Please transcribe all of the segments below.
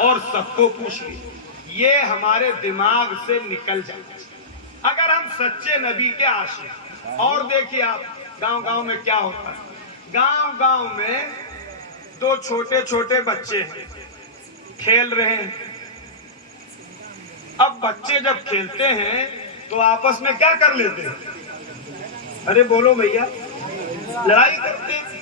اور سب کو پوچھ لیے، یہ ہمارے دماغ سے نکل جائے اگر ہم سچے نبی کے عاشق ہیں۔ اور دیکھیے آپ گاؤں گاؤں میں کیا ہوتا ہے، گاؤں گاؤں میں دو چھوٹے چھوٹے بچے ہیں، کھیل رہے ہیں۔ اب بچے جب کھیلتے ہیں تو آپس میں کیا کر لیتے ہیں؟ ارے بولو بھیا، لڑائی کرتے ہیں۔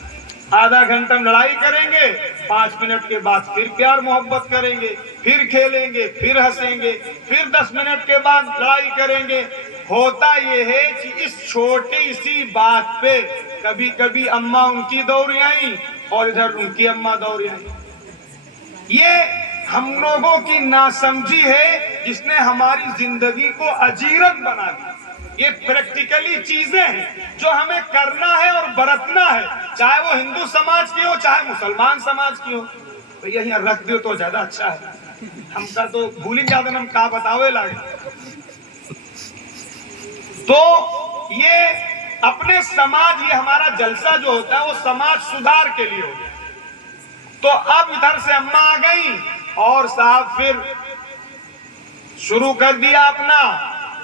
آدھا گھنٹہ لڑائی کریں گے، 5 منٹ کے بعد پھر پیار محبت کریں گے، پھر کھیلیں گے، پھر ہنسیں گے، پھر 10 منٹ کے بعد لڑائی کریں گے۔ ہوتا یہ ہے کہ اس چھوٹی سی بات پہ کبھی کبھی اماں ان کی دوڑ آئیں اور ادھر ان کی اماں دوڑ آئیں۔ یہ ہم لوگوں کی ناسمجھی ہے جس نے ہماری زندگی کو اجیرن بنا دیا۔ یہ پریکٹیکلی چیزیں ہیں جو ہمیں کرنا ہے اور برتنا ہے، چاہے وہ ہندو سماج کی ہو چاہے مسلمان سماج کی ہو۔ تو یہاں رکھ دیو تو زیادہ اچھا ہے، ہم کا تو بھولی جاتے ہم کا بتاوے لگے۔ تو یہ اپنے سماج، یہ ہمارا جلسہ جو ہوتا ہے وہ سماج سدھار کے لیے ہوتا ہے۔ تو اب ادھر سے اماں آ گئی اور صاحب پھر شروع کر دیا اپنا،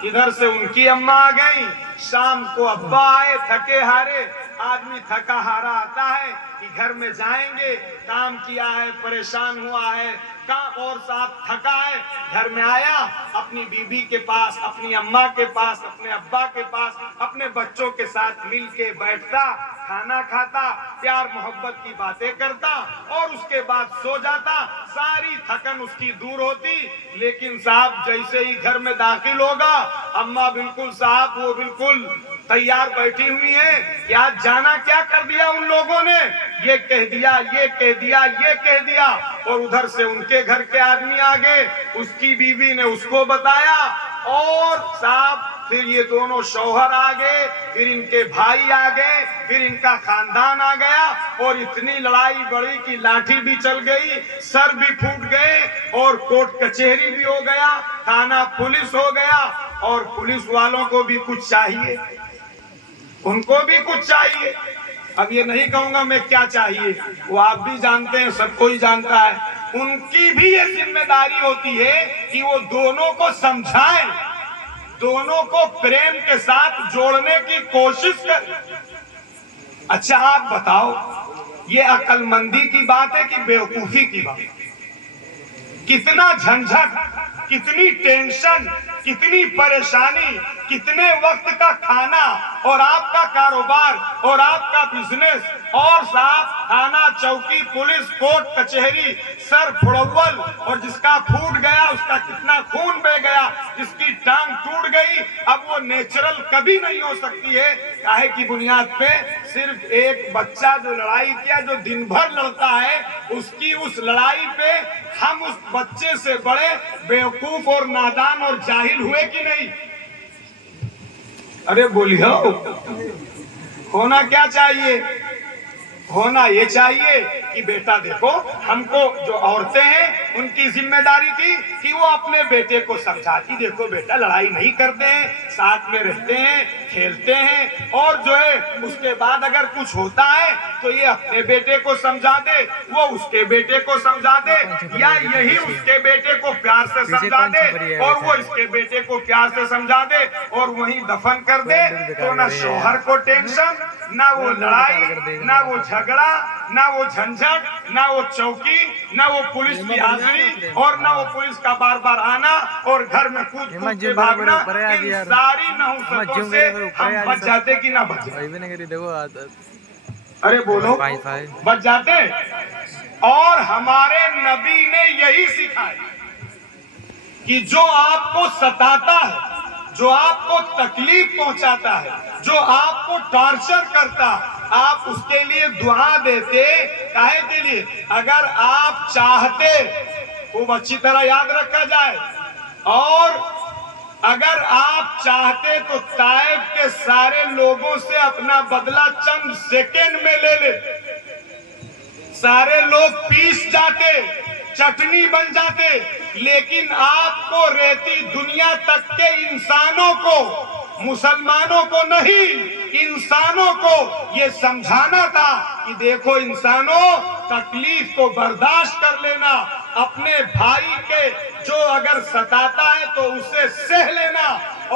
ادھر سے ان کی اماں آ گئی، شام کو ابا آئے تھکے ہارے۔ آدمی تھکا ہارا آتا ہے کہ گھر میں جائیں گے، کام کیا ہے، پریشان ہوا ہے، اور صاحب تھکا ہے، گھر میں آیا اپنی بیوی کے پاس، اپنی اماں کے پاس، اپنے ابا کے پاس، اپنے بچوں کے ساتھ مل کے بیٹھتا، کھانا کھاتا، پیار محبت کی باتیں کرتا اور اس کے بعد سو جاتا، ساری تھکن اس کی دور ہوتی۔ لیکن صاحب جیسے ہی گھر میں داخل ہوگا، اماں بالکل صاحب وہ بالکل تیار بیٹھی ہوئی ہے کہ آج جانا کیا کر دیا ان لوگوں نے، یہ کہہ دیا، یہ کہہ دیا، یہ کہہ دیا۔ اور ادھر سے ان کے گھر کے آدمی آگے، اس کی بیوی نے اس کو بتایا، اور صاحب پھر یہ دونوں شوہر آگے، پھر ان کے بھائی آگے، پھر ان کا خاندان آ گیا، اور اتنی لڑائی بڑی کی لاٹھی بھی چل گئی، سر بھی پھوٹ گئے، اور کورٹ کچہری بھی ہو گیا، تھانہ پولیس ہو گیا۔ اور پولیس والوں کو بھی کچھ چاہیے، ان کو بھی کچھ چاہیے۔ اب یہ نہیں کہوں گا میں کیا چاہیے، وہ آپ بھی جانتے ہیں، سب کوئی جانتا ہے۔ ان کی بھی یہ ذمہ داری ہوتی ہے کہ وہ دونوں کو سمجھائیں، دونوں کو پریم کے ساتھ جوڑنے کی کوشش کریں۔ اچھا آپ بتاؤ، یہ عقل مندی کی بات ہے کہ بیوقوفی کی بات ہے؟ کتنا جھنجھٹ، کتنی ٹینشن، کتنی پریشانی، کتنے وقت کا کھانا، اور آپ کا کاروبار، اور آپ کا بزنس، اور صاحب تھانہ چوکی پولیس کورٹ کچہری، سر پھڑول، اور جس کا پھوٹ گیا اس کا کتنا خون بہ گیا، جس کی ٹانگ ٹوٹ گئی، اب وہ نیچرل کبھی نہیں ہو سکتی ہے۔ کاہے کی بنیاد پہ؟ صرف ایک بچہ جو لڑائی کیا، جو دن بھر لڑتا ہے، اس کی اس لڑائی پہ ہم اس بچے سے بڑے بیوقوف اور نادان اور جاہل ہوئے کہ نہیں؟ ارے بولیو، ہونا کیا چاہیے؟ ہونا یہ چاہیے کہ بیٹا دیکھو، ہم کو جو عورتیں ہیں ان کی ذمہ داری تھی کہ وہ اپنے بیٹے کو سمجھاتی، دیکھو بیٹا لڑائی نہیں کرتے ہیں، ساتھ میں رہتے ہیں، کھیلتے ہیں، اور جو ہے اس کے بعد اگر کچھ ہوتا ہے تو یہ اپنے بیٹے کو سمجھا دے، وہ اس کے بیٹے کو سمجھا دے، یا یہی اس کے بیٹے کو پیار سے سمجھا دے اور وہ اس کے بیٹے کو پیار سے سمجھا دے اور وہیں دفن کر دے۔ تو نہ شوہر کو ٹینشن، نہ وہ لڑائی، نہ وہ جھگڑا، نہ وہ جھنجھٹ، نہ وہ چوکی، نہ وہ پولیس کی حاضری، اور نہ وہ پولیس کا بار بار آنا اور گھر میں کود کود کے بھاگنا۔ ان ساری نحوستوں سے ہم بچ جاتے کہ نہ بچ جاتے؟ ارے بولو، بچ جاتے؟ اور ہمارے نبی نے یہی سکھایا کہ جو آپ کو ستاتا ہے، جو آپ کو تکلیف پہنچاتا ہے، جو آپ کو ٹارچر کرتا، آپ اس کے لیے دعا دیتے۔ کاہے کے لیے؟ اگر آپ چاہتے، خوب اچھی طرح یاد رکھا جائے، اور اگر آپ چاہتے تو طائف کے سارے لوگوں سے اپنا بدلہ چند سیکنڈ میں لے لیتے، سارے لوگ پیس جاتے، چٹنی بن جاتے، لیکن آپ کو رہتی دنیا تک کے انسانوں کو، مسلمانوں کو نہیں، انسانوں کو یہ سمجھانا تھا کہ دیکھو انسانوں، تکلیف کو برداشت کر لینا، اپنے بھائی کے جو اگر ستاتا ہے تو اسے سہ لینا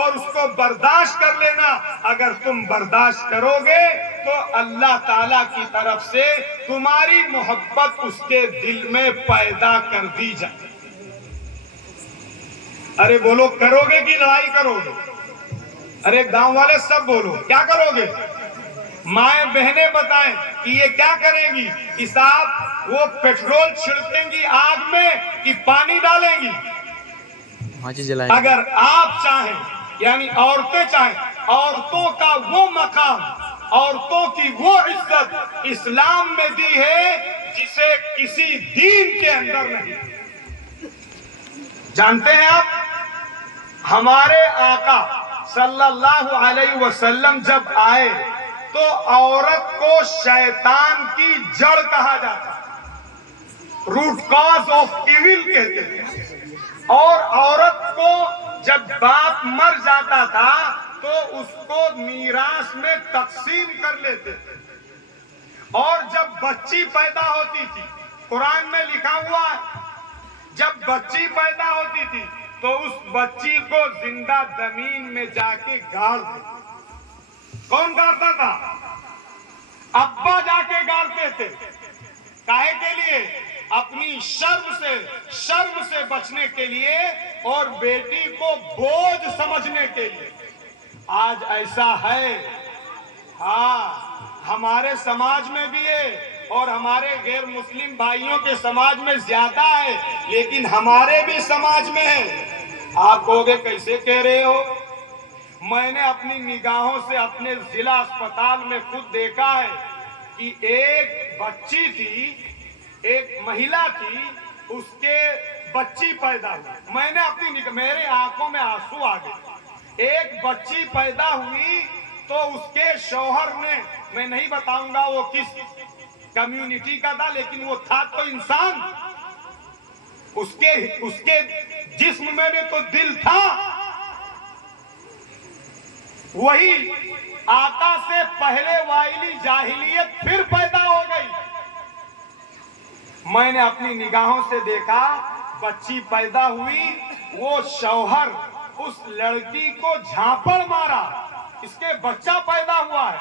اور اس کو برداشت کر لینا. اگر تم برداشت کرو گے تو اللہ تعالیٰ کی طرف سے تمہاری محبت اس کے دل میں پیدا کر دی جائے. ارے بولو کرو گے کہ لڑائی کرو گے؟ ارے گاؤں والے سب بولو کیا کرو گے؟ مائیں بہنیں بتائیں کہ یہ کیا کریں گی کہ صاحب وہ پیٹرول چھڑکیں گی آگ میں کہ پانی ڈالیں گی؟ اگر آپ چاہیں یعنی عورتیں چاہیں، عورتوں کا وہ مقام، عورتوں کی وہ عزت اسلام میں دی ہے جسے کسی دین کے اندر نہیں. جانتے ہیں آپ ہمارے آقا صلی اللہ علیہ وسلم جب آئے تو عورت کو شیطان کی جڑ کہا جاتا، روٹ کاز آف ایول کہتے ہیں. اور عورت کو جب باپ مر جاتا تھا تو اس کو میراث میں تقسیم کر لیتے تھے. اور جب بچی پیدا ہوتی تھی، قرآن میں لکھا ہوا ہے جب بچی پیدا ہوتی تھی تو اس بچی کو زندہ زمین میں جا کے گاڑ دیتے. کون گاڑتا تھا؟ ابا جا کے گاڑتے تھے. کاہے کے لیے؟ اپنی شرم سے بچنے کے لیے اور بیٹی کو بوجھ سمجھنے کے لیے. آج ایسا ہے، ہاں ہمارے سماج میں بھی ہے اور ہمارے غیر مسلم بھائیوں کے سماج میں زیادہ ہے، لیکن ہمارے بھی سماج میں ہے. آپ کہو گے کیسے کہہ رہے ہو؟ میں نے اپنی نگاہوں سے اپنے ضلع اسپتال میں خود دیکھا ہے کہ ایک بچی تھی، ایک مہیلا تھی، اس کے بچی پیدا ہوئی. میں نے اپنی میرے آنکھوں میں آنسو آ گئے. ایک بچی پیدا ہوئی تو اس کے شوہر نے، میں نہیں بتاؤں گا وہ کس کمیونٹی کا تھا لیکن وہ تھا تو انسان، اس کے جسم میں بھی تو دل تھا. وہی آقا سے پہلے والی جاہلیت پھر پیدا ہو گئی. میں نے اپنی نگاہوں سے دیکھا، بچی پیدا ہوئی، وہ شوہر اس لڑکی کو جھاپڑ مارا، اس کے بچہ پیدا ہوا ہے،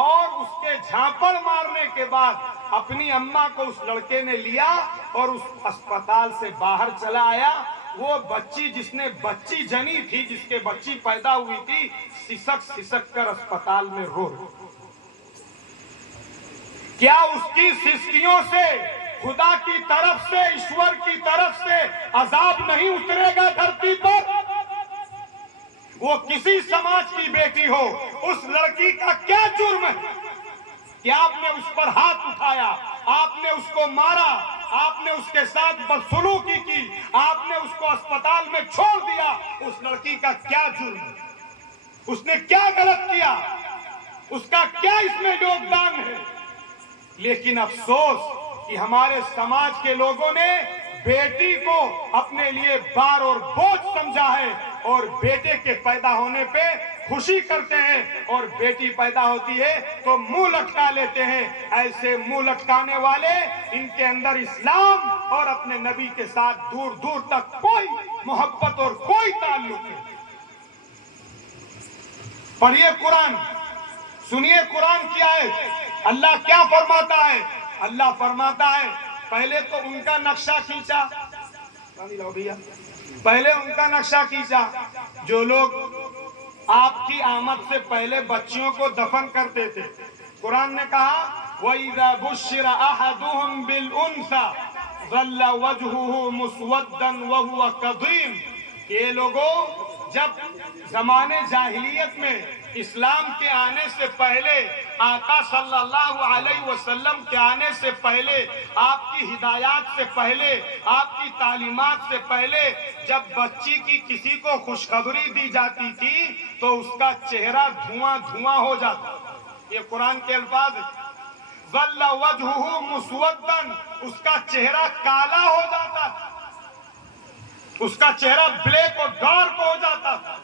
اور اس کے جھاپڑ مارنے کے بعد اپنی اماں کو اس لڑکے نے لیا اور اس اسپتال سے باہر چلا آیا. وہ بچی جس نے بچی جنی تھی، جس کے بچی پیدا ہوئی تھی، سسک کر اسپتال میں رو رہی. کیا اس کی سسکیوں سے خدا کی طرف سے، ایشور کی طرف سے عذاب نہیں اترے گا دھرتی پر؟ وہ کسی سماج کی بیٹی ہو، اس لڑکی کا کیا جرم ہے کہ آپ نے اس پر ہاتھ اٹھایا، آپ نے اس کو مارا، آپ نے اس کے ساتھ بدسلوکی کی، آپ نے اس کو اسپتال میں چھوڑ دیا؟ اس لڑکی کا کیا جرم ہے؟ اس نے کیا غلط کیا؟ اس کا کیا اس میں یوگدان ہے؟ لیکن افسوس کہ ہمارے سماج کے لوگوں نے بیٹی کو اپنے لیے بار اور بوجھ سمجھا ہے، اور بیٹے کے پیدا ہونے پہ خوشی کرتے ہیں، اور بیٹی پیدا ہوتی ہے تو منہ لٹکا لیتے ہیں. ایسے منہ لٹکانے والے، ان کے اندر اسلام اور اپنے نبی کے ساتھ دور دور تک کوئی محبت اور کوئی تعلق نہیں. پڑھیے قرآن، سنیے قرآن کی آیت. اللہ کیا فرماتا ہے؟ اللہ فرماتا ہے پہلے تو ان کا نقشہ کھینچا، پہلے ان کا نقشہ کھینچا جو لوگ آپ کی آمد سے پہلے بچیوں کو دفن کرتے تھے. قرآن نے کہا وَإِذَا بُشِّرَ أَحَدُهُمْ بِالْأُنْثَى ظَلَّ وَجْهُهُ مُسْوَدًّا وَهُوَ كَظِيمٌ. یہ لوگوں جب زمانے جاہلیت میں اسلام کے آنے سے پہلے، آقا صلی اللہ علیہ وسلم کے آنے سے پہلے، آپ کی ہدایات سے پہلے، آپ کی تعلیمات سے پہلے، جب بچی کی کسی کو خوشخبری دی جاتی تھی تو اس کا چہرہ دھواں دھواں ہو جاتا. یہ قرآن کے الفاظ ہیں. ظل وجہہ مسودن، اس کا چہرہ کالا ہو جاتا تھا، اس کا چہرہ بلیک اور ڈارک ہو جاتا تھا.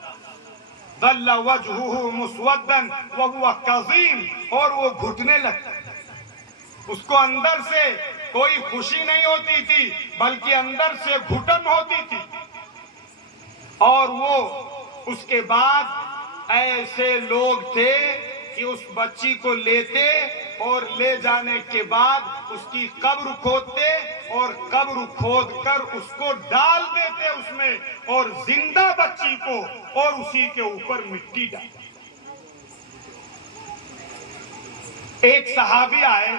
ظل وجہہ مسودن وہو کظیم، اور وہ گھٹنے لگتا. اس کو اندر سے کوئی خوشی نہیں ہوتی تھی بلکہ اندر سے گھٹن ہوتی تھی. اور وہ اس کے بعد ایسے لوگ تھے کہ اس بچی کو لیتے اور لے جانے کے بعد اس کی قبر کھودتے اور قبر کھود کر اس کو ڈال دیتے اس میں اور زندہ بچی کو اور اسی کے اوپر مٹی ڈالتے. ایک صحابی آئے،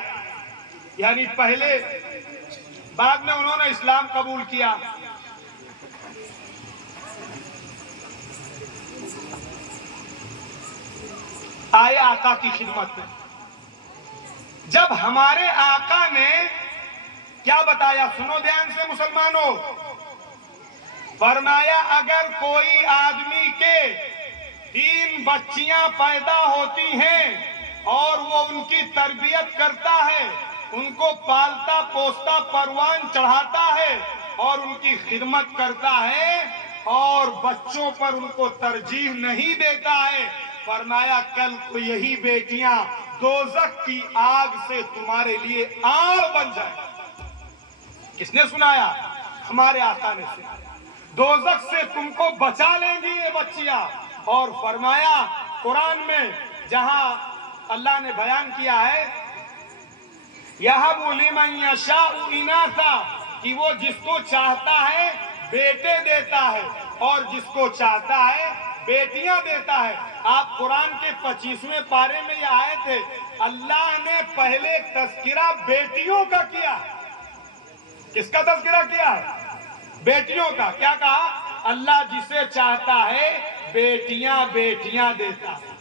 یعنی پہلے بعد میں انہوں نے اسلام قبول کیا. آئے آقا کی خدمت میں. جب ہمارے آقا نے کیا بتایا، سنو دھیان سے مسلمانوں، فرمایا اگر کوئی آدمی کے 3 بچیاں پیدا ہوتی ہیں اور وہ ان کی تربیت کرتا ہے، ان کو پالتا پوستا پروان چڑھاتا ہے اور ان کی خدمت کرتا ہے اور بچوں پر ان کو ترجیح نہیں دیتا ہے، فرمایا کل کو یہی بیٹیاں دوزخ کی آگ سے تمہارے لیے آڑ بن جائیں. کس نے سنایا؟ ہمارے آقا نے سنایا. دوزخ سے تم کو بچا لیں گی یہ بچیاں. اور فرمایا قرآن میں جہاں اللہ نے بیان کیا ہے یَهَبُ لِمَن يَشَاءُ إِنَاثًا، کہ وہ جس کو چاہتا ہے بیٹے دیتا ہے اور جس کو چاہتا ہے بیٹیاں دیتا ہے. آپ قرآن کے 25ویں پارے میں یہ آیت ہے، اللہ نے پہلے تذکرہ بیٹیوں کا کیا. کس کا تذکرہ کیا ہے؟ بیٹیوں کا. کیا کہا؟ اللہ جسے چاہتا ہے بیٹیاں بیٹیاں دیتا ہے.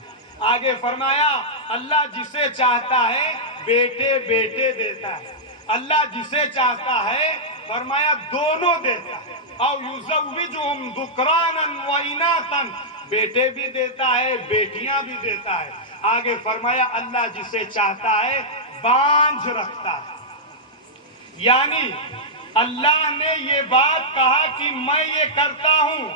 آگے فرمایا اللہ جسے چاہتا ہے بیٹے بیٹے دیتا ہے. اللہ جسے چاہتا ہے فرمایا دونوں دیتا ہے. او یزوجہم ذکرانا و اناثا، بیٹے بھی دیتا ہے بیٹیاں بھی دیتا ہے. آگے فرمایا اللہ جسے چاہتا ہے بانجھ رکھتا ہے. یعنی اللہ نے یہ بات کہا کہ میں یہ کرتا ہوں،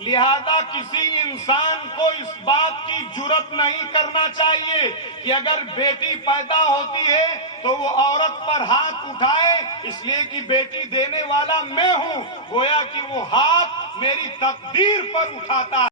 لہذا کسی انسان کو اس بات کی جرات نہیں کرنا چاہیے کہ اگر بیٹی پیدا ہوتی ہے تو وہ عورت پر ہاتھ اٹھائے، اس لیے کہ بیٹی دینے والا میں ہوں. گویا کہ وہ ہاتھ میری تقدیر پر اٹھاتا